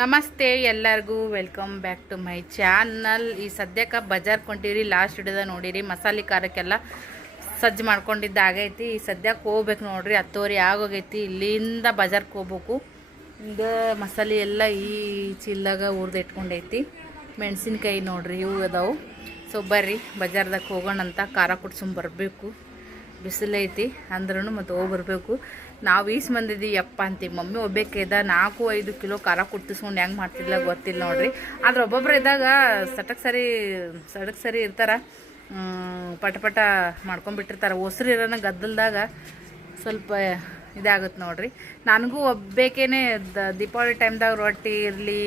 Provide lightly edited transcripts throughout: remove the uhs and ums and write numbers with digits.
ನಮಸ್ತೆ ಎಲ್ಲರಿಗೂ welcome back to my channel. ಈ ಸದ್ಯಕ್ಕೆ ಬಜಾರ್ ಕೊಂಟಿವ್ರಿ, ಲಾಸ್ಟ್ ಹಿಡಿದ ನೋಡಿರಿ. ಮಸಾಲೆ ಖಾರಕ್ಕೆಲ್ಲ ಸಜ್ಜು ಮಾಡ್ಕೊಂಡಿದ್ದ ಆಗೈತಿ. ಈ ಸದ್ಯಕ್ಕೆ ಹೋಗ್ಬೇಕು ನೋಡ್ರಿ, 10:30 ಆಗೋಗೈತಿ. ಇಲ್ಲಿಂದ ಬಜಾರ್ಗೆ ಹೋಗ್ಬೇಕು. ಈಗ ಮಸಾಲೆ ಎಲ್ಲ ಈ ಚೀಲದಾಗ ಹುರಿದು ಇಟ್ಕೊಂಡೈತಿ. ಮೆಣಸಿನ್ಕಾಯಿ ನೋಡ್ರಿ, ಇವು ಅದಾವು. ಸೊ ಬರ್ರಿ ಬಜಾರ್ದಾಗ ಹೋಗೋಣಂತ. ಖಾರ ಕುಟ್ಸ್ಕೊಂಡ್ ಬರಬೇಕು. ಬಿಸಿಲೈತಿ ಅಂದ್ರೂ ಮತ್ತು ಹೋಗಿ ಬರಬೇಕು. ನಾವು ಈಸ್ ಮಂದಿದ್ದೀವಿ ಯಪ್ಪ ಅಂತೀವಿ. ಮಮ್ಮಿ ಒಬ್ಬಾಕಿದ್ದ 4-5 ಕಿಲೋ ಖಾರ ಕುಟ್ಟಿಸ್ಕೊಂಡು ಹೆಂಗೆ ಮಾಡ್ತಿದ್ಲ ಗೊತ್ತಿಲ್ಲ ನೋಡ್ರಿ. ಆದ್ರೆ ಒಬ್ಬೊಬ್ರು ಇದ್ದಾಗ ಸಡಕ್ ಸರಿ ಇರ್ತಾರೆ, ಪಟ ಮಾಡ್ಕೊಂಡ್ಬಿಟ್ಟಿರ್ತಾರೆ. ಹೊಸ್ರು ಇರೋನ ಗದ್ದಲ್ದಾಗ ಸ್ವಲ್ಪ ಇದಾಗುತ್ತೆ ನೋಡ್ರಿ. ನನಗೂ ಒಬ್ಬೇಕೇನೆ ದೀಪಾವಳಿ ಟೈಮ್ದಾಗ ರೊಟ್ಟಿ ಇರಲಿ,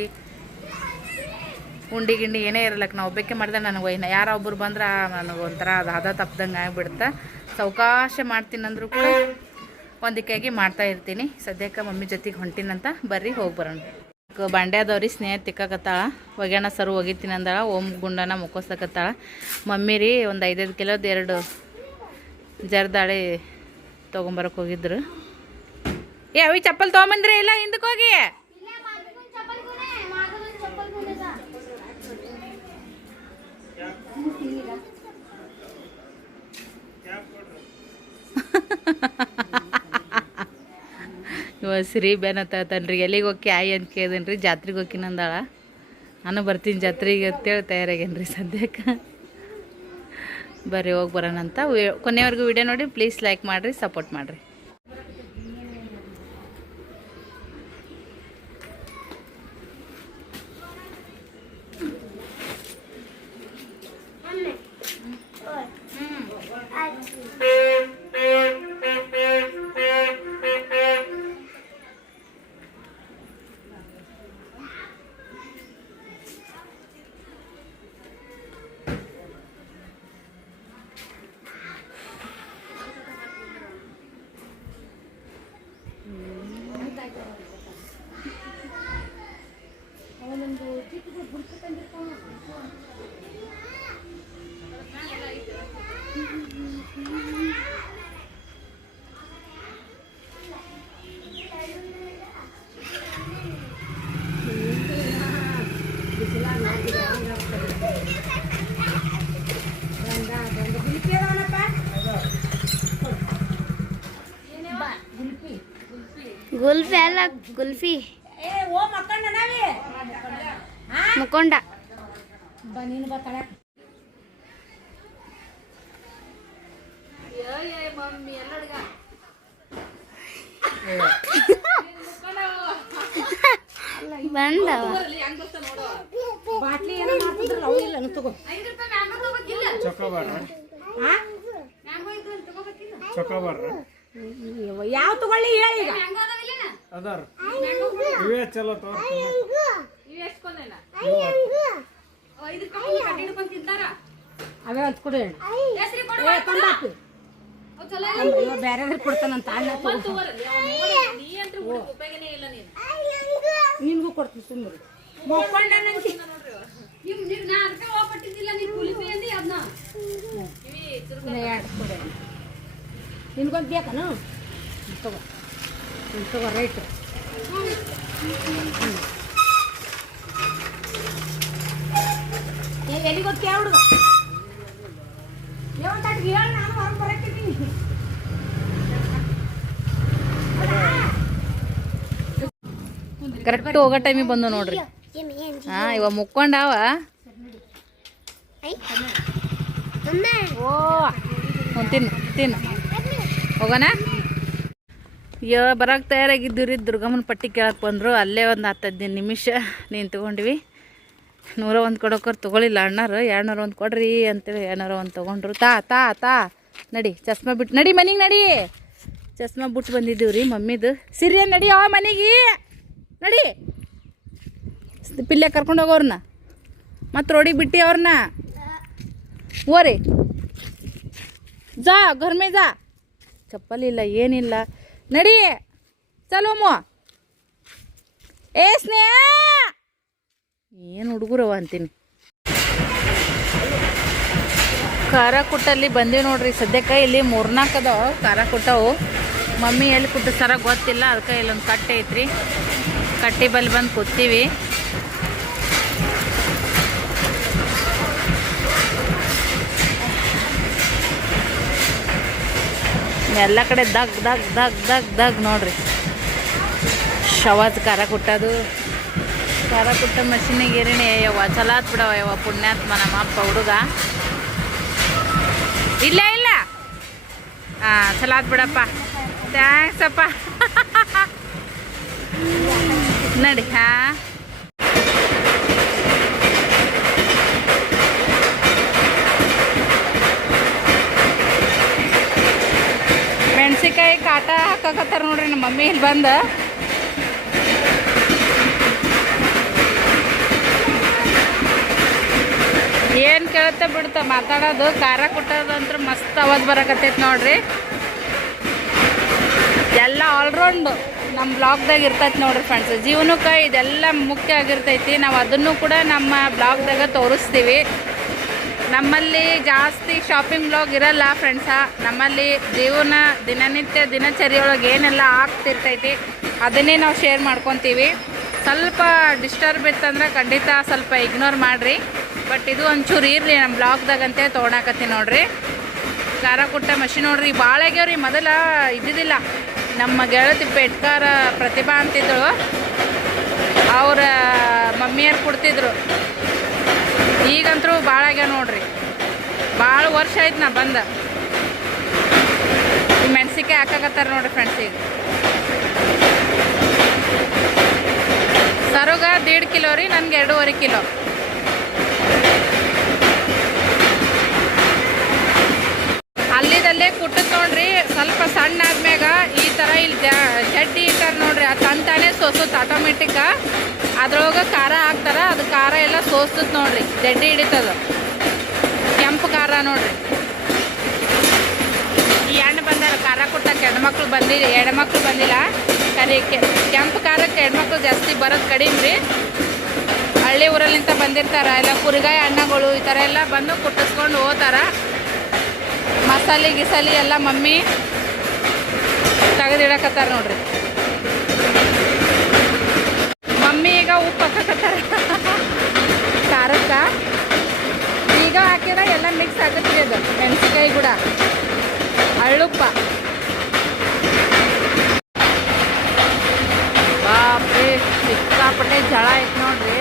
ಉಂಡಿ ಗಿಂಡಿ ಏನೇ ಇರಲಕ್ಕೆ ನಾವು ಒಬ್ಬಕ್ಕೆ ಮಾಡಿದ್ರೆ ನನಗೆ ಒಯ್ನ ಯಾರೋ ಒಬ್ಬರು ಬಂದ್ರೆ ನನಗೆ ಒಂಥರ ಅದು ಹದ ತಪ್ಪದಂಗೆ ಆಗಿಬಿಡುತ್ತೆ. ಸಾವಕಾಶ ಮಾಡ್ತೀನಂದ್ರೂ ಕೂಡ ಒಂದಕ್ಕಾಗಿ ಮಾಡ್ತಾ ಇರ್ತೀನಿ. ಸದ್ಯಕ್ಕೆ ಮಮ್ಮಿ ಜೊತೆಗೆ ಹೊಂಟಿನಂತ. ಬರ್ರಿ ಹೋಗಿ ಬರೋಣ. ಬಾಂಡ್ಯಾದವ್ರಿ ಸ್ನೇಹ ತಿಕ್ಕಕತ್ತಾಳ. ಒಗ್ಯಾಣ ಸರು ಒಗಿತೀನಿ ಅಂದಾಳ. ಓಮ್ ಗುಂಡನ ಮುಕ್ಕೋಸಕತ್ತಾಳ. ಮಮ್ಮಿ ರೀ ಒಂದು 5-5 ಕಿಲೋದು 2 ಜರ್ದಾಳಿ ತೊಗೊಂಬರಕ್ಕೆ ಹೋಗಿದ್ರು. ಅವಿ ಚಪ್ಪಲ್ ತೊಗೊಂಬಂದ್ರಿ ಇಲ್ಲ ಹಿಂದಕ್ಕೆ ಹೋಗಿ. ಇವ ಸಿರಿ ಬೇನತ್ತನ್ರಿ. ಎಲ್ಲಿಗೆ ಹೋಗಿ ಆಯಿ ಅಂತ ಕೇಳ್ದೇನು ರೀ. ಜಾತ್ರೆಗೆ ಹೋಗಿನಂದಾಳ. ನಾನು ಬರ್ತೀನಿ ಜಾತ್ರೆಗೆ ಅಂತೇಳಿ ತಯಾರಾಗೇನ್ರಿ ಸದ್ಯಕ್ಕೆ. ಬರ್ರಿ ಹೋಗಿ ಬರೋಣಂತ. ಕೊನೆವರೆಗೂ ವಿಡಿಯೋ ನೋಡಿ. ಪ್ಲೀಸ್ ಲೈಕ್ ಮಾಡಿರಿ, ಸಪೋರ್ಟ್ ಮಾಡಿರಿ. ಗುಲ್ಫಿ ಅಲ್ಲ, ಗುಲ್ಫಿ ಮುಕೊಂಡ ಬಂದವ. ಯಾವ ತಗೊಳ್ಳಿ ಹೇಳಿ. ಇವೇ ಚಲೋ ಅವೇ ಅಂತ ಕೊಡಿ. ಬೇರೆ ಕೊಡ್ತಾನಂತ ನಿನ್ಗೂ ಕೊಡ್ತೀನಿ ಸುಮ್ಮನೆ. ನಿನ್ಗೊಂದು ಬೇಕಾನು ತಗೋ ರೈಟ್. ಎಲ್ಲಿಗೆ ಗೊತ್ತಿ ಯಾವ ಹುಡುಗ ಹೇಳಿ, ನಾನು ಹೊರಗೆ ಬರಕ್ಕಿದ್ದೀನಿ. ಕರೆಕ್ಟ್ ಹೋಗೋ ಟೈಮಿಗೆ ಬಂದು ನೋಡ್ರಿ. ಇವಾಗ ಮುಕ್ಕೊಂಡಾವ. ತಿನ್ನು ಹೋಗೋಣ. ಬರಕ್ಕೆ ತಯಾರಾಗಿದ್ದೀವಿ ರೀ. ದುರ್ಗಮ್ಮನ ಪಟ್ಟಿ ಕೇಳಕ್ಕೆ ಬಂದರು. ಅಲ್ಲೇ ಒಂದು 10-15 ನಿಮಿಷ ನಿಂತ್ಕೊಂಡ್ವಿ. 101 ಕೊಡೋಕರ್ ತೊಗೊಳಿಲ್ಲ ಅಣ್ಣಾರು. 201 ಕೊಡ್ರಿ ಅಂತೇಳಿ 201 ತೊಗೊಂಡ್ರು. ತಾ ನಡಿ, ಚಸ್ಮಾ ಬಿಟ್ಟು ನಡಿ ಮನೆಗೆ ನಡಿ. ಚಸ್ಮಾ ಬಿಟ್ಟು ಬಂದಿದ್ದೀವಿ ರೀ ಮಮ್ಮಿದು. ಸಿರಿಯ ನಡಿ ಅವ ಮನೆಗೆ ನಡಿ. ಪಿಲ್ಲೆ ಕರ್ಕೊಂಡು ಹೋಗೋರ್ನ ಮತ್ತು ರೋಡಿಗೆ ಬಿಟ್ಟು ಅವ್ರನ್ನ ಓರಿ ಜಾ ಘರ್ ಮೇ ಜಾ. ಚಪ್ಪಲ್ ಇಲ್ಲ ಏನಿಲ್ಲ. ನಡಿ ಚಲೋಮೋ. ಸ್ನೇಹ ಏನು ಹುಡುಗರವ ಅಂತೀನಿ. ಖಾರ ಕುಟ್ಟಲ್ಲಿ ಬಂದೀವಿ ನೋಡ್ರಿ. ಸದ್ಯಕ್ಕೆ ಇಲ್ಲಿ 3-4 ಅದಾವ ಖಾರ ಕುಟ್ಟವು. ಮಮ್ಮಿ ಎಲ್ಲಿ ಕುಟ್ಟಿಸ್ತಾರ ಗೊತ್ತಿಲ್ಲ. ಅದಕ್ಕೆ ಇಲ್ಲೊಂದು ಕಟ್ಟೆ ಐತ್ರಿ. ಕಟ್ಟಿ ಬಲ್ಲಿ ಬಂದು ಕೂತೀವಿ. ಎಲ್ಲ ಕಡೆ ದಗ್ ದಗ್ ದಗ್ ದಗ್ ದಗ್ ನೋಡ್ರಿ. ಶವಾಜ್ ಖಾರ ಕುಟ್ಟೋದು, ಖಾರ ಕುಟ್ಟ ಮಷೀನಿಗೆ ಏರಿಣಿ ಯವ್ವ ಚಲಾತ್ ಬಿಡವ ಯವ್ವ ಪುಣ್ಯಾತ್ಮ ನಮ್ಮ ಅಪ್ಪ ಹುಡುಗ. ಇಲ್ಲ ಇಲ್ಲ ಹಾಂ ಚಲಾತ್ ಬಿಡಪ್ಪ, ಥ್ಯಾಂಕ್ಸ್ ಅಪ್ಪ. ನಡಿ ಹಾಂ ಮೆಣಸಿನ್ಕಾಯಿ ಕಾಟ ಹಾಕಕತ್ತಾರ ನೋಡ್ರಿ ನಮ್ಮ ಮಮ್ಮಿ ಇಲ್ಲಿ ಬಂದು. ಏನು ಕೇಳುತ್ತೆ ಬಿಡುತ್ತೆ ಮಾತಾಡೋದು. ಖಾರ ಕುಟ್ಟೋದು ಅಂತ ಮಸ್ತ್ ಅವಾಜ್ ಬರಕತ್ತೈತಿ ನೋಡ್ರಿ. ಎಲ್ಲ ಆಲ್ರೌಂಡು ನಮ್ಮ ಬ್ಲಾಗ್ದಾಗ ಇರ್ತೈತಿ ನೋಡ್ರಿ ಫ್ರೆಂಡ್ಸ್. ಜೀವನಕ್ಕೆ ಇದೆಲ್ಲ ಮುಖ್ಯ ಆಗಿರ್ತೈತಿ. ನಾವು ಅದನ್ನು ಕೂಡ ನಮ್ಮ ಬ್ಲಾಗ್ದಾಗ ತೋರಿಸ್ತೀವಿ. ನಮ್ಮಲ್ಲಿ ಜಾಸ್ತಿ ಶಾಪಿಂಗ್ ಬ್ಲಾಗ್ ಇರಲ್ಲ ಫ್ರೆಂಡ್ಸ. ನಮ್ಮಲ್ಲಿ ಜೀವನ ದಿನನಿತ್ಯ ದಿನಚರಿಯೊಳಗೆ ಏನೆಲ್ಲ ಆಗ್ತಿರ್ತೈತಿ ಅದನ್ನೇ ನಾವು ಶೇರ್ ಮಾಡ್ಕೊತೀವಿ. ಸ್ವಲ್ಪ ಡಿಸ್ಟರ್ಬ್ ಇತ್ತಂದ್ರೆ ಖಂಡಿತ ಸ್ವಲ್ಪ ಇಗ್ನೋರ್ ಮಾಡಿರಿ. ಬಟ್ ಇದು ಒಂಚೂರು ಇರಲಿ ನಮ್ಮ ಬ್ಲಾಗ್ದಾಗಂತೆ ತೊಗೊಳಕತ್ತೀನಿ ನೋಡ್ರಿ. ಖಾರ ಕುಟ್ಟ ಮಷಿನ್ ನೋಡ್ರಿ ಭಾಳ ಆಗ್ಯಾವ್ರಿ. ಮೊದಲ ಇದ್ದಿದ್ದಿಲ್ಲ. ನಮ್ಮ ಗೆಳತಿ ಪೆಟ್ಕಾರ ಪ್ರತಿಭಾ ಅಂತಿದ್ರು, ಅವ್ರ ಮಮ್ಮಿಯರು ಕೊಡ್ತಿದ್ರು. ಈಗಂತರೂ ಭಾಳ ಆಗ್ಯಾವ ನೋಡ್ರಿ. ಭಾಳ ವರ್ಷ ಆಯ್ತು ನಾ ಬಂದ. ಈ ಮೆಣಸಿನ್ಕಾಯಿ ಹಾಕಾಕತ್ತಾರ ನೋಡ್ರಿ ಫ್ರೆಂಡ್ಸ್. ಈಗ ಸರುಗ 1.5 ಕಿಲೋ ರೀ, ನನಗೆ 2.5 ಕಿಲೋ. ಅಲ್ಲಿದಲ್ಲೇ ಕುಟ್ಟದ್ ನೋಡ್ರಿ. ಸ್ವಲ್ಪ ಸಣ್ಣ ಆದ್ಮ್ಯಾಗ ಈ ಥರ ಇಲ್ಲಿ ಜಡ್ಡಿ ಇಟ್ಟಾರ ನೋಡ್ರಿ. ಅದು ತಂತಾನೆ ಸೋಸುತ್ತೆ ಆಟೋಮೆಟಿಕ್ಕ. ಅದ್ರೊಳಗೆ ಖಾರ ಹಾಕ್ತಾರ. ಅದು ಖಾರ ಎಲ್ಲ ಸೋಸ್ತದ ನೋಡ್ರಿ, ಜಡ್ಡಿ ಹಿಡಿತದ. ಕೆಂಪು ಖಾರ ನೋಡ್ರಿ. ಈ ಹೆಣ್ಣು ಬಂದಾರ ಖಾರ ಕುಟ್ಟಕ್ಕೆ, ಹೆಣ್ಮಕ್ಳು ಬಂದಿಲ್ಲ. ಕರಿ ಕೆಂಪು ಖಾರಕ್ಕೆ ಹೆಣ್ಮಕ್ಳು ಜಾಸ್ತಿ ಬರೋದು ಕಡಿಮೆ ರೀ. ಹಳ್ಳಿ ಊರಲ್ಲಿಂದ ಬಂದಿರ್ತಾರ. ಎಲ್ಲ ಕುರಿಗಾಯಿ ಅಣ್ಣಗಳು ಈ ಥರ ಎಲ್ಲ ಬಂದು ಕುಟ್ಟಿಸ್ಕೊಂಡು ಹೋಗ್ತಾರ. ಮಸಾಲೆ ಗಿಸಾಲಿ ಎಲ್ಲ ಮಮ್ಮಿ ತೆಗೆದಿಡಕತ್ತಾರ ನೋಡ್ರಿ. ಮಮ್ಮಿ ಈಗ ಉಪ್ಪು ಹಾಕಕತ್ತಾರ ಖಾರಕ್ಕೆ. ಈಗ ಹಾಕಿದ್ರೆ ಎಲ್ಲ ಮಿಕ್ಸ್ ಆಗುತ್ತೆ. ಅದು ಮೆಣಸಿನ್ಕಾಯಿ ಕೂಡ ಹಳ್ಳುಪ್ಪ. ಬಾಪ್ರಿ ಸಿಕ್ಕಾಪಟ್ಟೆ ಜಳ ಐತೆ ನೋಡ್ರಿ.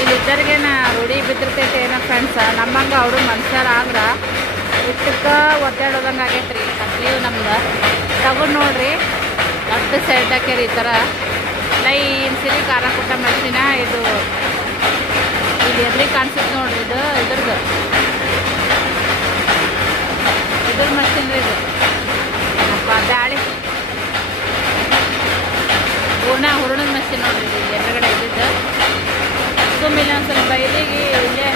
ಇಲ್ಲಿದ್ದರಿಗೇನ ರೂಢಿ ಬಿದ್ದಿರ್ತೈತೆ ಏನೋ ಫ್ರೆಂಡ್ಸ. ನಮ್ಮಂಗೆ ಅವರು ಮನುಷ್ಯರ ಆದ್ರೆ ಇಷ್ಟಕ್ಕೆ ಒದ್ದಾಡೋದಂಗೆ ಆಗೈತೆ ರೀ. ಕತ್ಲೀವು ನಮ್ದು ತಗೊಂಡು ನೋಡ್ರಿ. ದೊಡ್ಡ ಸೈಡ್ ಹಾಕ್ಯಾರ ಈ ಥರ ಲೈನ್ ಸಿರಿ ಖಾರ ಕುಟ್ಟ ಮಷೀನ. ಇದು ಇಲ್ಲಿ ಎಲ್ಲಿ ಕಾಣಿಸುತ್ತೆ ನೋಡ್ರಿ. ಇದ್ರದ್ದು ಮಷೀನ್ ರೀ ಇದು. ಅಪ್ಪ ದಾಳಿ ಹುರುಣದ ಮಷೀನ್ ನೋಡ್ರಿ. ಇದು ಎದುರುಗಡೆ ಇದ್ದಿದ್ದು ಸುಮ್ಮಿಲ್ಲ ಒಂದು ಸ್ವಲ್ಪ ಬೈಲಿಗೆ ಇಲ್ಲೇ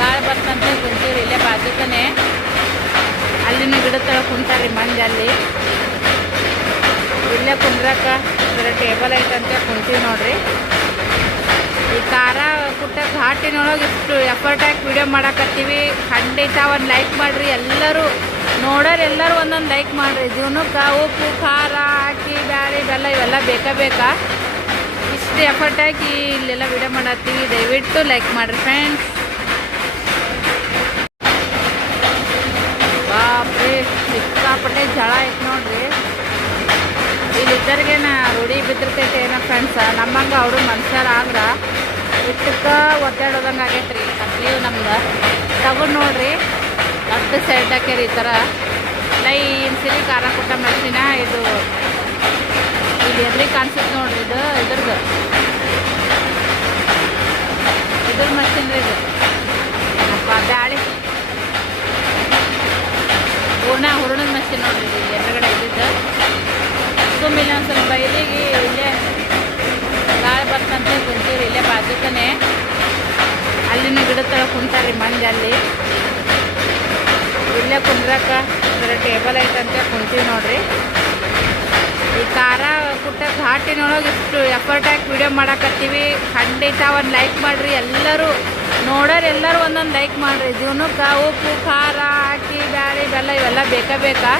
ಗಾಳಿ ಬರ್ತಂತ ಕುಂತೀವ್ರಿ. ಇಲ್ಲೇ ಬಾಜುಕನೆ ಅಲ್ಲಿನ ಗಿಡದ ತಳ ಕುಂತಾರ್ರಿ ಮಂದಿ. ಅಲ್ಲಿ ಇಲ್ಲೇ ಕುಂದ್ರಕ್ಕ ಬೇರೆ ಟೇಬಲ್ ಐತಂತೆ ಕುಂತೀವಿ ನೋಡ್ರಿ. ಈ ಖಾರ ಕುಟ್ಟ ಘಾಟಿನೊಳಗೆ ಇಷ್ಟು ಎಫರ್ಟ್ ಹಾಕಿ ವಿಡಿಯೋ ಮಾಡಕತ್ತೀವಿ. ಖಂಡಿತ ಒಂದು ಲೈಕ್ ಮಾಡಿರಿ ಎಲ್ಲರೂ. ನೋಡೋರು ಎಲ್ಲರೂ ಒಂದೊಂದು ಲೈಕ್ ಮಾಡಿರಿ. ಜೀವನಕ್ಕೆ ಉಪ್ಪು ಖಾರ ಹಾಕಿ ಬ್ಯಾಳಿ ಬೆಲ್ಲ ಇವೆಲ್ಲ ಬೇಕಾ. ಇಷ್ಟು ಎಫರ್ಟ್ ಹಾಕಿ ಇಲ್ಲೆಲ್ಲ ವಿಡಿಯೋ ಮಾಡತ್ತೀವಿ. ದಯವಿಟ್ಟು ಲೈಕ್ ಮಾಡಿರಿ ಫ್ರೆಂಡ್ಸ್. ಬಾಪ್ರಿ ಸಿಕ್ಕಾಪಟ್ಟೆ ಜಳ ಐತೆ ನೋಡ್ರಿ. ಇಲ್ಲಿದ್ದರಿಗೇನ ರೂಢಿ ಬಿದ್ದಿರ್ತೈತೆ ಏನೋ ಫ್ರೆಂಡ್ಸ. ನಮ್ಮಂಗೆ ಅವರು ಮನುಷ್ಯರ ಆದ್ರೆ ಇಷ್ಟಕ್ಕೆ ಒದ್ದಾಡೋದಂಗೆ ಆಗೈತೆ ರೀ. ಕತ್ಲೀವು ನಮ್ದು ತಗೊಂಡು ನೋಡ್ರಿ. ದೊಡ್ಡ ಸೈಡ್ ಹಾಕ್ಯಾರ ಈ ಥರ ಲೈನ್ ಸಿರಿ ಖಾರ ಕುಟ್ಟ ಮಷೀನ. ಇದು ಇಲ್ಲಿ ಎಲ್ಲಿ ಕಾಣಿಸುತ್ತೆ ನೋಡ್ರಿ. ಇದ್ರದ್ದು ಮಷೀನ್ ರೀ ಇದು. ಅಪ್ಪ ದಾಳಿ ಹುರುಣದ ಮಷೀನ್ ನೋಡ್ರಿ. ಇದು ಎದುರುಗಡೆ ಇದ್ದಿದ್ದು ಸುಮ್ಮಿಲ್ಲ ಒಂದು ಸ್ವಲ್ಪ ಬೈಲಿಗೆ ಇಲ್ಲೇ ಗಾಳಿ ಬರ್ತಂತ ಕುಂತೀವ್ರಿ. ಇಲ್ಲೇ ಬಾಜುಕನೆ ಅಲ್ಲಿನ ಗಿಡದ ತಳ ಕುಂತಾರ್ರಿ ಮಂದಿ. ಅಲ್ಲಿ ಇಲ್ಲೇ ಕುಂದ್ರಕ್ಕ ಬೇರೆ ಟೇಬಲ್ ಐತಂತೆ ಕುಂತೀವಿ ನೋಡ್ರಿ. ಈ ಖಾರ ಕುಟ್ಟ ಘಾಟಿನೊಳಗೆ ಇಷ್ಟು ಎಫರ್ಟ್ ಹಾಕಿ ವಿಡಿಯೋ ಮಾಡಕತ್ತೀವಿ. ಖಂಡಿತ ಒಂದು ಲೈಕ್ ಮಾಡಿರಿ ಎಲ್ಲರೂ. ನೋಡೋರು ಎಲ್ಲರೂ ಒಂದೊಂದು ಲೈಕ್ ಮಾಡಿರಿ. ಜೀವನಕ್ಕೆ ಉಪ್ಪು ಖಾರ ಹಾಕಿ ಬ್ಯಾಳಿ ಬೆಲ್ಲ ಇವೆಲ್ಲ ಬೇಕಾ.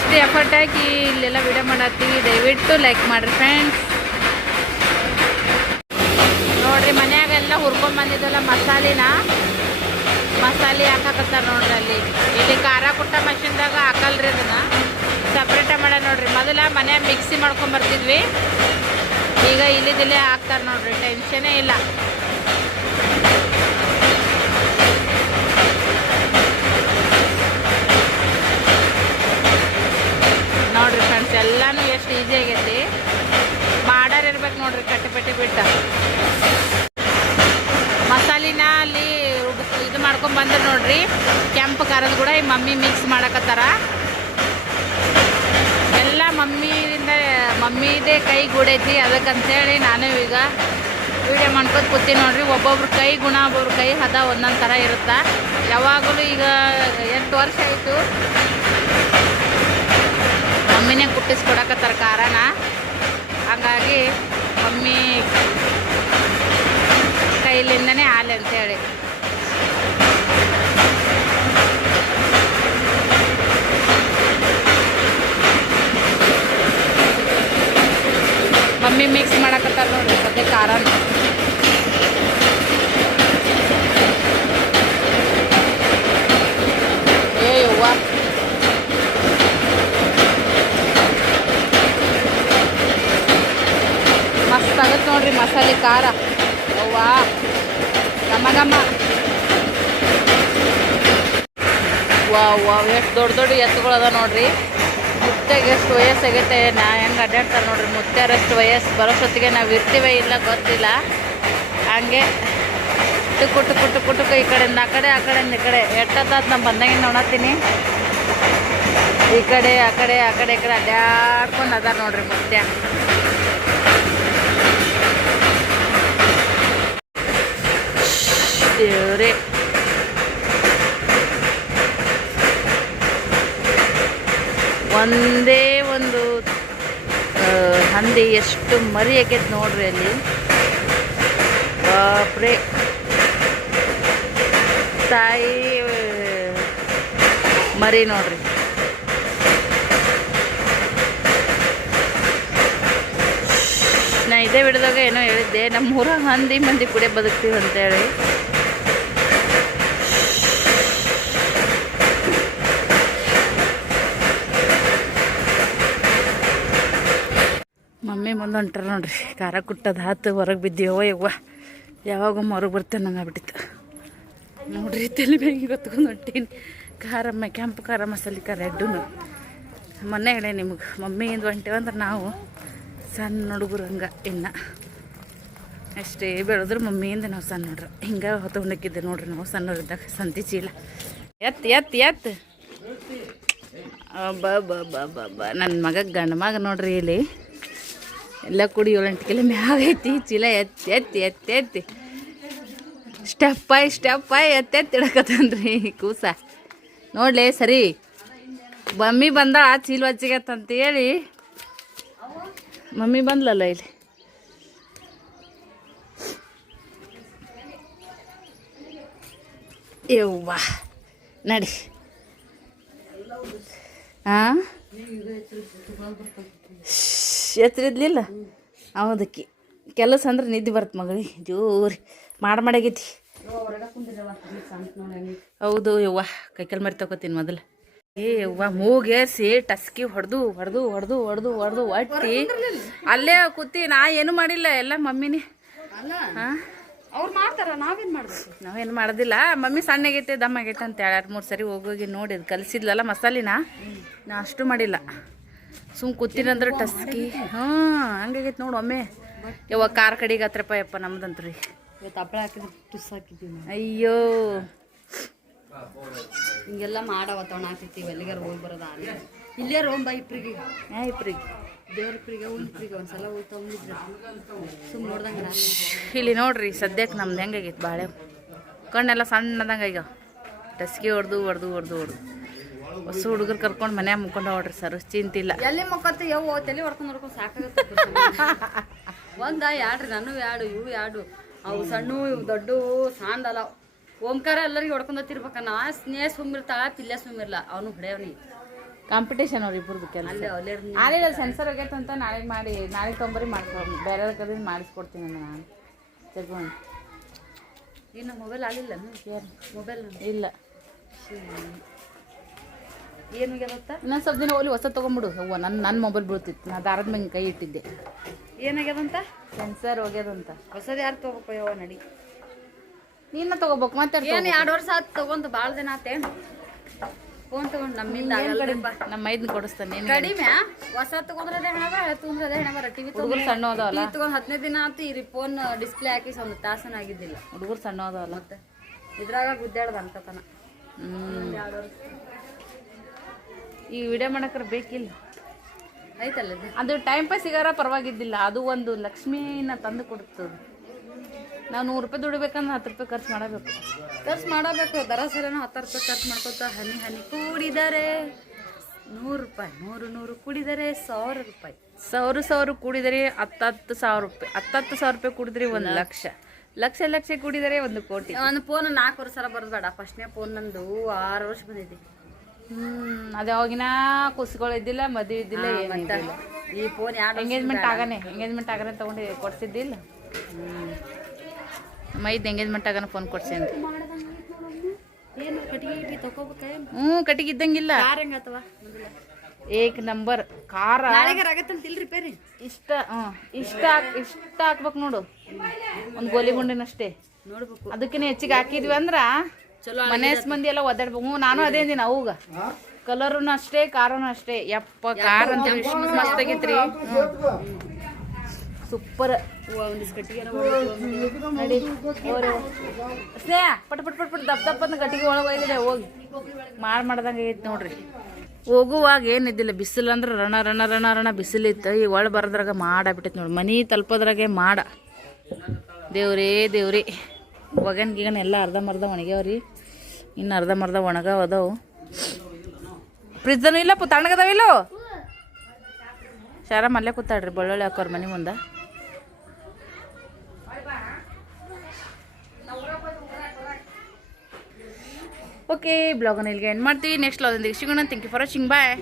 ಇಷ್ಟು ಎಫರ್ಟ್ ಹಾಕಿ ಇಲ್ಲೆಲ್ಲ ವಿಡಿಯೋ ಮಾಡತ್ತೀವಿ, ದಯವಿಟ್ಟು ಲೈಕ್ ಮಾಡಿರಿ ಫ್ರೆಂಡ್ಸ್. ನೋಡ್ರಿ ಮನ್ಯಾಗೆಲ್ಲ ಹುರ್ಕೊಂಡ್ ಬಂದಿದ್ದಲ್ಲ ಮಸಾಲೆ ಹಾಕಾಕತ್ತಾರ ನೋಡ್ರಿ. ಇಲ್ಲಿ ಖಾರ ಕುಟ್ಟ ಮಷಿನ್ದಾಗ ಹಾಕಲ್ರಿ, ಅದನ್ನ ಸಪ್ರೇಟ ಮಾಡ ನೋಡ್ರಿ. ಮೊದಲ ಮನ್ಯಾಗ ಮಿಕ್ಸಿ ಮಾಡ್ಕೊಂಡ್ ಬರ್ತಿದ್ವಿ, ಈಗ ಇಲ್ಲಿದಿಲ್ಲೇ ಹಾಕ್ತಾರೆ ನೋಡ್ರಿ, ಟೆನ್ಷನೇ ಇಲ್ಲ. ನೋಡ್ರಿ ಫ್ರೆಂಡ್ಸ್, ಎಲ್ಲಾನು ಎಷ್ಟು ಈಸಿ ಆಗೈತಿ. ಮಾಡಾರ್ ಇರ್ಬೇಕು ನೋಡ್ರಿ, ಕಟ್ಟೆಪಟ್ಟಿ ಬಿಟ್ಟ ಮಸಾಲಿನ ಅಲ್ಲಿ ಇದು ಮಾಡ್ಕೊಂಡ್ ಬಂದ್ರೆ ನೋಡ್ರಿ, ಕೆಂಪು ಖಾರದ ಕೂಡ ಈ ಮಮ್ಮಿ ಮಿಕ್ಸ್ ಮಾಡಕತ್ತಾರ. ಎಲ್ಲ ಮಮ್ಮಿದೇ ಕೈ ಗುಡೈತಿ, ಅದಕ್ಕಂತೇಳಿ ನಾನು ಈಗ ವಿಡಿಯೋ ಮಾಡ್ಕೊತ ಕೂತೀನಿ ನೋಡ್ರಿ. ಒಬ್ಬೊಬ್ರ ಕೈ ಗುಣ, ಒಬ್ಬೊಬ್ರ ಕೈ ಹದ ಒಂದೊಂದು ಥರ ಇರುತ್ತಾ. ಯಾವಾಗಲೂ ಈಗ 8 ವರ್ಷ ಆಯಿತು ಮಮ್ಮಿನೇ ಕುಟ್ಟಿಸ್ಕೊಡಕತ್ತಾರ ಖಾರನ, ಹಾಗಾಗಿ ಮಮ್ಮಿ ಕೈಲಿಂದನೇ ಹಾಲು ಅಂತೇಳಿ. ಮಮ್ಮಿ ಮಿಕ್ಸ್ ಮಾಡಕತ್ತಾರ ನೋಡ್ರಿ ಸದ್ಯ ಖಾರನ. ಯವ್ವ ಮಸ್ತ್ ಆಗತ್ತೆ ನೋಡ್ರಿ ಮಸಾಲೆ ಖಾರ. ಅವ್ವಾ ಘಮ ವಾವ್ ಎಷ್ಟು ದೊಡ್ಡ ಎತ್ತುಗಳದ ನೋಡ್ರಿ. ಮುತ್ತೆಗೆ ಎಷ್ಟು ವಯಸ್ಸಾಗೈತೆ, ಹೆಂಗೆ ಅಡ್ಡಾಡ್ತಾರೆ ನೋಡ್ರಿ. ಮುತ್ತೆಯರಷ್ಟು ವಯಸ್ಸು ಬರೋಷ್ಟೊತ್ತಿಗೆ ನಾವು ಇರ್ತೀವೇ ಇಲ್ಲ ಗೊತ್ತಿಲ್ಲ. ಹಂಗೆ ಕುಟುಕು ಈ ಕಡೆಯಿಂದ ಆ ಕಡೆಯಿಂದ ಈ ಕಡೆ ಎಟ್ಟತ್ತಾದ ನಾನು ಬಂದಂಗೆ ನೋಡತ್ತೀನಿ. ಈ ಕಡೆ ಆ ಕಡೆ ಅಡ್ಡಾಡ್ಕೊಂಡು ಅದ ನೋಡ್ರಿ ಮುತ್ಯ. ದೇವ್ರೇ, ಒಂದೇ ಒಂದು ಹಂದಿ ಎಷ್ಟು ಮರಿ ಆಗೈತೆ ನೋಡ್ರಿ ಅಲ್ಲಿ. ಬಾಪ್ರೆ, ತಾಯಿ ಮರಿ ನೋಡ್ರಿ. ನಾ ಇದೇ ವಿಡಿಯೋದಾಗ ಏನೋ ಹೇಳಿದ್ದೆ, ನಮ್ಮೂರ ಹಂದಿ ಮಂದಿ ಕೂಡ ಬದುಕ್ತೀವಿ ಅಂತೇಳಿ. ಮಮ್ಮಿ ಮುಂದೆ ಹೊಂಟಾರ ನೋಡ್ರಿ. ಖಾರ ಕುಟ್ಟದ ಹಾತು ಹೊರಗೆ ಬಿದ್ದೀವೋ ಯವ್ವ, ಯಾವಾಗೊಮ್ಮೆ ಹೊರಗೆ ಬರ್ತೇನೆ ನಂಗೆ ಆಗ್ಬಿಟ್ಟಿತ್ತು ನೋಡ್ರಿ. ತಲೆ ಬೇಗ ಗೊತ್ಕೊಂಡು ಹೊಂಟೀನಿ. ಕೆಂಪು ಖಾರ ಮಸಾಲೆ ಖಾರ ಎರಡೂ ಮೊನ್ನೆ ಹೇಳಿ ನಿಮಗೆ. ಮಮ್ಮಿಯಿಂದ ಹೊಂಟೇವಂದ್ರೆ ನಾವು ಸಣ್ಣ ಹುಡುಗರು ಹಂಗೆ ಇನ್ನು ಅಷ್ಟೇ ಬೆಳೆದ್ರು ಮಮ್ಮಿಯಿಂದ ನಾವು ಸಣ್ಣ ನೋಡ್ರಿ. ಹಿಂಗೆ ಹೊತ್ಕೊಂಡಕ್ಕಿದ್ದೆ ನೋಡ್ರಿ ನಾವು ಸಣ್ಣವ್ರಿದ್ದಾಗ. ಸಂತಿ ಚೀಲ ಎತ್ತು ನನ್ನ ಮಗ ಗಂಡ ಮಗ ನೋಡ್ರಿ. ಇಲ್ಲಿ ಎಲ್ಲ ಕೂಡಿ 7-8 ಕಿಲೋ ಮ್ಯಾಗ ಐತಿ. ಚೀಲ ಎತ್ತಿ ಸ್ಟೆಪ್ ಬೈ ಇಡಕತ್ತನ್ರಿ ಕೂಸ. ನೋಡ್ಲಿ ಸರಿ, ಮಮ್ಮಿ ಬಂದಾಳ ಚೀಲ ಹಚ್ಚಿಗತ್ತಂತೇಳಿ. ಮಮ್ಮಿ ಬಂದ್ಲಲ್ಲ ಇಲ್ಲಿ. ಯವ್ವ ನಡಿ. ಹಾಂ ಎತ್ತರಿದ್ಲಿಲ್ಲ ಹೌದಕ್ಕಿ. ಕೆಲಸ ಅಂದ್ರೆ ನಿದ್ದೆ ಬರುತ್ತೆ ಮಗಳಿ. ಜೋರಿ ಮಾಡಾಗೈತಿ. ಹೌದು ಯವ್ವ, ಕೈಕಲ್ ಮರಿ ತಗೋತೀನಿ ಮೊದಲು. ಯವ್ವ ಮೂಗೇರಿಸಿ ಟಸ್ಕಿ ಹೊಡೆದು ಒಟ್ಟಿ ಅಲ್ಲೇ ಕೂತಿ. ನಾ ಏನು ಮಾಡಿಲ್ಲ, ಎಲ್ಲ ಮಮ್ಮಿನೇ. ಹಾಂ ಅವ್ರು ಮಾಡ್ತಾರ, ನಾವೇನು ಮಾಡೋದಿಲ್ಲ. ಮಮ್ಮಿ ಸಣ್ಣಗೈತೆ ದಮ್ಮಾಗೈತೆ ಅಂತ 2-3 ಸರಿ ಹೋಗೋಗಿ ನೋಡಿ ಕಲಿಸಿದ್ಲಲ್ಲ ಮಸಾಲಿನ. ನಾ ಅಷ್ಟು ಮಾಡಿಲ್ಲ, ಸುಮ್ ಕೂತೀನಂದ್ರೆ ಟಸ್ಕಿ. ಹಂಗಾಗೈತೆ ನೋಡು ಒಮ್ಮೆ. ಯವ್ವ ಖಾರ ಕಡೆಗೆ 10 ರೂಪಾಯಿ ಅಪ್ಪ ನಮ್ದಂತ್ರಿ. ಇವತ್ತು ಹಪ್ಪಳ ಹಾಕಿದ್ರೆ ಟುಸ್ ಹಾಕಿದ್ದೀವಿ. ಅಯ್ಯೋ ಹಿಂಗೆಲ್ಲ ಮಾಡವತ್ತವಣ ಆಗ್ತಿರ್ತೀವಿ. ಎಲ್ಲಿಗಾರ ಹೋಗಿ ಬರೋದ ಇಲ್ಲೇ ರೋಮ್ ಬಾ ಇಪ್ರಿಗೆ ದೇವ್ರ ಇಪ್ರಿಗೆ ಒಂದ್ಸಲ ಹೋಗಿ ತೊಗೊಂಡಿದ್ರೆ ಸುಮ್ಮನೆ ನೋಡ್ದಂಗೆ. ಇಲ್ಲಿ ನೋಡ್ರಿ ಸದ್ಯಕ್ಕೆ ನಮ್ದು ಹೆಂಗಾಗೈತೆ ಬಾಳೆ ಕಣ್ಣೆಲ್ಲ ಸಣ್ಣದಂಗೆ ಈಗ ಟಸ್ಕಿ ಹೊಡೆದು ಹೊಸ ಹುಡುಗರು ಕರ್ಕೊಂಡು ಮನ್ಯಾಗ ಮುಕ್ಕೊಂಡು ಹೊಡ್ರಿ ಸರ್. ಚಿಂತಿಲ್ಲ ಎಲ್ಲಿ ಮುಕ್ಕತ್ತು ಯವ್ವ ತಲೆ ಹೊಡ್ಕೊಂಡು ನೋಡ್ಕೊಂಡು ಸಾಕಾಗತ್ತೆ. ಒಂದ 2 ನಾನು 2 ಇವು 2 ಅವು ಸಣ್ಣ ಇವು ದೊಡ್ಡ ಸಾಂದಲ್ಲ. ಓಂಕಾರ ಎಲ್ಲರಿಗೆ ಹೊಡ್ಕೊಂಡತ್ತಿರ್ಬೇಕ. ನಾ ಸ್ನೇಹ ಸುಮ್ಮಿರ್ತಾಳ, ಪಿಲ್ಲೆ ಸುಮ್ಮಿರ್ಲ. ಅವನು ಹೊಡೆಯವನಿ ಕಾಂಪಿಟೇಷನ್ ಅವ್ರ ಇಬ್ಬರದು ಕೆಲಸ ಅಲ್ಲೇ ಒಲೆ ಆಲಿಲ್ಲ ಸೆನ್ಸರ್ ಹೋಗೈತಂತ ನಾಳೆಗೆ ಮಾಡಿ ನಾಳೆಗೆ ತೊಂಬರಿ ಮಾಡ್ಕೊಂಡು ಬೇರೆ ಕಡೆಯಿಂದ ಮಾಡಿಸ್ಕೊಡ್ತೀನಿ ನಾನು ತಗೊಂಡು ಇನ್ನು ಮೊಬೈಲ್ ಆಗಿಲ್ಲ ಮೊಬೈಲ್ ಇಲ್ಲ ಏನು ಆಗ್ಯದತ್ತ ಇನ್ನೊಂದು ಸ್ವಲ್ಪ ದಿನ ಹೋಗ್ಲಿ ಹೊಸ ತೊಗೊಂಬಿಡು ಅವ್ವ ನನ್ನ ಮೊಬೈಲ್ ಬೀಳ್ತಿತ್ತು ನಾ ದಾರದ ಮೇಲೆ ಕೈ ಇಟ್ಟಿದ್ದೆ ಏನಾಗ್ಯದಂತ ಸೆನ್ಸರ್ ಹೋಗ್ಯದಂತ ಹೊಸದು ಯಾರು ತೊಗೋಬೇಕು ಯವ್ವ ನಡಿ ನೀನ ತಗೋಬೇಕು ಮತ್ತೆ ಏನು 2 ವರ್ಷ ಆತು ತಗೊಂಡು ಭಾಳ ದಿನ ಆತೇನು ಫೋನ್ ತಗೊಂಡು ನಮ್ಮಿಂದ ಆಗಲ್ಲ ನಮ್ಮ ಮೈದ್ನ ಕೊಡಿಸ್ತಾನೆ ನೀನು ಕಡಿಮೆ ಹೊಸ ತಗೊಂಡ್ರದೇ ಹಣವ ಹಳೆ ತಗೊಂಡ್ರದೇ ಹಣವ ಟಿವಿ ಹುಡುಗರು ಸಣ್ಣ ಹೋದವಲ್ಲ ತಗೊಂಡು 15 ದಿನ ಆತು ಈ ಫೋನ್ ಡಿಸ್ಪ್ಲೇ ಹಾಕಿ ಒಂದು ತಾಸನ ಆಗಿದ್ದಿಲ್ಲ ಹುಡುಗರು ಸಣ್ಣ ಹೋದವಲ್ಲ ಮತ್ತೆ ಇದ್ರಾಗ ಗುದ್ದಾಡ್ದ ಅಂತತನ ಈ ವಿಡಿಯೋ ಮಾಡಕ್ರ ಬೇಕಿಲ್ಲ ಐತಲ್ಲ ಇದು ಅದು ಟೈಮ್ ಪಾಸ್ ಸಿಗಾರ ಪರವಾಗಿದ್ದಿಲ್ಲ ಅದು ಒಂದು ಲಕ್ಷ್ಮೀನ ತಂದು ಕೊಡ್ತದೆ ನಾವು 100 ರೂಪಾಯಿ ದುಡಿಬೇಕಂದ್ರೆ 10 ರೂಪಾಯಿ ಖರ್ಚು ಮಾಡಬೇಕು ಖರ್ಚು ಮಾಡಬೇಕು ದರಸರನ 10 ರೂಪಾಯಿ ಖರ್ಚು ಮಾಡ್ಕೊತ ಹನಿ ಹನಿ ಕೂಡಿದರೆ 100 ರೂಪಾಯಿ 100 ಕೂಡಿದರೆ 1000 ರೂಪಾಯಿ 1000 ಕೂಡಿದರೆ 10,000 ರೂಪಾಯಿ 10,000 ರೂಪಾಯಿ ಕೂಡಿದ್ರೆ 1 ಲಕ್ಷ ಲಕ್ಷ ಕೂಡಿದರೆ 1 ಕೋಟಿ ಒಂದು ಫೋನ್ 4 ವರ್ಷ ಬರೋದು ಬೇಡ ಫಸ್ಟ್ನೇ ಫೋನ್ ನಂದು 6 ವರ್ಷ ಬಂದಿದೆ ಅದು ಯಾವಾಗಿನ ಕುಸ್ಗಳು ಇದ್ದಿಲ್ಲ ಮದುವೆ ಇದ್ದಿಲ್ಲ ಏನಿಲ್ಲ ಈ ಫೋನ್ ಎಂಗೇಜ್ಮೆಂಟ್ ಆಗನೆ ತಗೊಂಡು ಕೊಡ್ಸಿದ್ದಿಲ್ಲ ಮೈದ್ ಎಂಗೇಜ್ಮೆಂಟ್ ಆಗನ ಫೋನ್ ಕೊಡ್ಸೇನ್ರಿ ಏನು ಕಟ್ಟಿಗೆ ತಗೋಬೇಕ ಕಟ್ಟಿಗೆ ಇದ್ದಂಗಿಲ್ಲ ಕಾರ್ ಹೆಂಗತ್ತವ ಏಕ್ ನಂಬರ್ ಕಾರ ನಾಳೆಗೆ ಆಗತ್ತಂತ ಇಲ್ರಿ ಪೇರಿ ಇಷ್ಟ ಹಾಕ್ಬೇಕು ನೋಡು ಒಂದು ಗೋಲಿ ಗುಂಡಿನಷ್ಟೇ ನೋಡ್ಬೇಕು ಅದಕ್ಕಿಂತ ಹೆಚ್ಚಿಗೆ ಹಾಕಿದ್ವಿ ಅಂದ್ರ ಚಲೋ ಮನೆ ಮಂದಿ ಎಲ್ಲ ಒದ್ದಾಡ್ಬೇಕು ನಾನು ಅದೇ ಅಂದಿನ ಅವಾಗ ಕಲರ್ನು ಅಷ್ಟೇ ಕಾರನು ಅಷ್ಟೇ ಯಪ್ಪ ಕಾರ್ ಅಂತ ಮಸ್ತ್ ಆಗೈತ್ರಿ ಸೂಪರ್ ಒಂದಿಷ್ಟು ಕಟ್ಟಿಗೆ ನಡಿ ಸ್ನೇಹ ಪಟ್ ದಪ್ಪ ಅಂತ ಕಟ್ಟಿಗೆ ಒಳಗೆ ಒಯ್ದಿದೆ ಹೋಗಿ ಮಾಡ್ದಂಗೆ ಆಗೈತಿ ನೋಡ್ರಿ ಹೋಗುವಾಗ ಏನಿದ್ದಿಲ್ಲ ಬಿಸಿಲು ಅಂದ್ರೆ ರಣ ಬಿಸಿಲಿತ್ತು ಈಗ ಒಳ ಬರೋದ್ರಾಗ ಮಾಡಾಬಿಟ್ಟೈತಿ ನೋಡಿ ಮನೆ ತಲುಪೋದ್ರಾಗೆ ಮಾಡ ದೇವ್ರಿ ಒಗನ್ ಎಲ್ಲ ಅರ್ಧಂಬರ್ಧ ಒಣಗ್ಯಾವ್ರಿ ಇನ್ನು ಅರ್ಧಂಬರ್ಧ ಒಣಗಾವ ಅದಾವು ಫ್ರಿಜ್ದನು ಇಲ್ಲ ತಣ್ಣಗದಾವಿಲ್ಲೋ ಶಾರ ಮಲ್ಲೆ ಕೂತಾಡ್ರಿ ಬೆಳ್ಳುಳ್ಳಿ ಹಾಕೋರ್ ಮನೆ ಮುಂದೆ ಓಕೆ ಬ್ಲಾಗನ್ನು ಇಲ್ಲಿಗೆ ಎಂಡ್ ಮಾಡ್ತೀವಿ ನೆಕ್ಸ್ಟ್ ಬ್ಲಾಗದೊಂದಿಗೆ ಸಿಗೋಣ thank you for watching bye